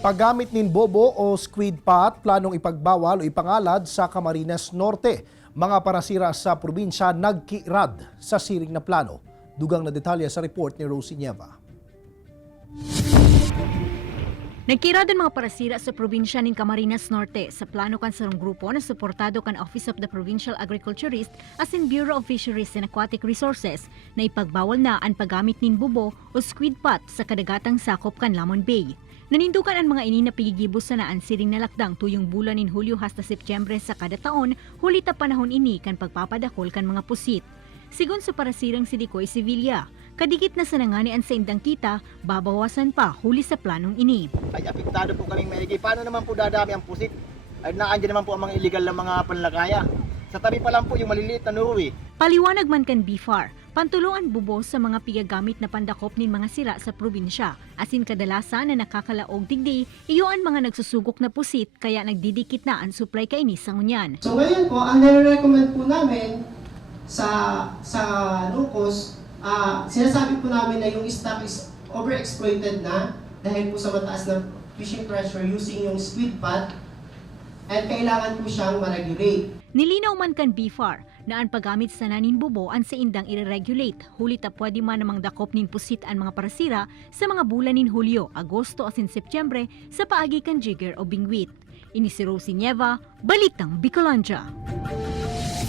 Paggamit nin bobo o squid pot, planong ipagbawal o ipangalad sa Camarines Norte. Mga parasira sa probinsya nagkirad sa siring na plano. Dugang na detalye sa report ni Rosie Nieva. Nagkirad ang mga parasira sa probinsya ng Camarines Norte sa plano kan sarong grupo na suportado kan Office of the Provincial Agriculturist as in Bureau of Fisheries and Aquatic Resources na ipagbawal na ang paggamit nin bubo o squid pot sa kadagatang sakop kan Lamon Bay. Nanindukan ang mga ini na pigigibos sa naan siring na lakdang tuyong bulan nin Hulyo hasta Setyembre sa kada taon, huli ta panahon ini kan pagpapadakol kan mga pusit. Sigun sa parasirang si Dicoy Sevilla, kadikit na sa nanganian sa indang kita, babawasan pa huli sa planong ini. Ay apektado po kaming maigi. Paano naman po dadami ang pusit? Ay naandyan naman po ang mga illegal na mga panlakaya. Sa tabi pa lang po yung maliliit na nuwi. Paliwanag man kan BFAR, pantulungan bubo sa mga pigagamit na pandakop nin mga sira sa probinsya. Asin kadalasan na nakakalaog digdi, iyo ang mga nagsusugok na pusit kaya nagdidikit na ang supply kaini sa ngunyan. So ngayon po, ang nire-recommend po namin sa locos, sinasabi po namin na yung stock is overexploited na dahil po sa mataas na fishing pressure using yung squid pot and kailangan po siyang ma-regulate. Nilinaw man kan BFAR na ang paggamit sa nanin bubo ang sa indang i-regulate. Hulit na pwede man namang dakop nin pusit ang mga parasira sa mga bulan nin Hulyo, Agosto asin Setyembre sa paagi kan jigger o bingwit. Ini si Rosie Nieva, Balitang Bicolanja.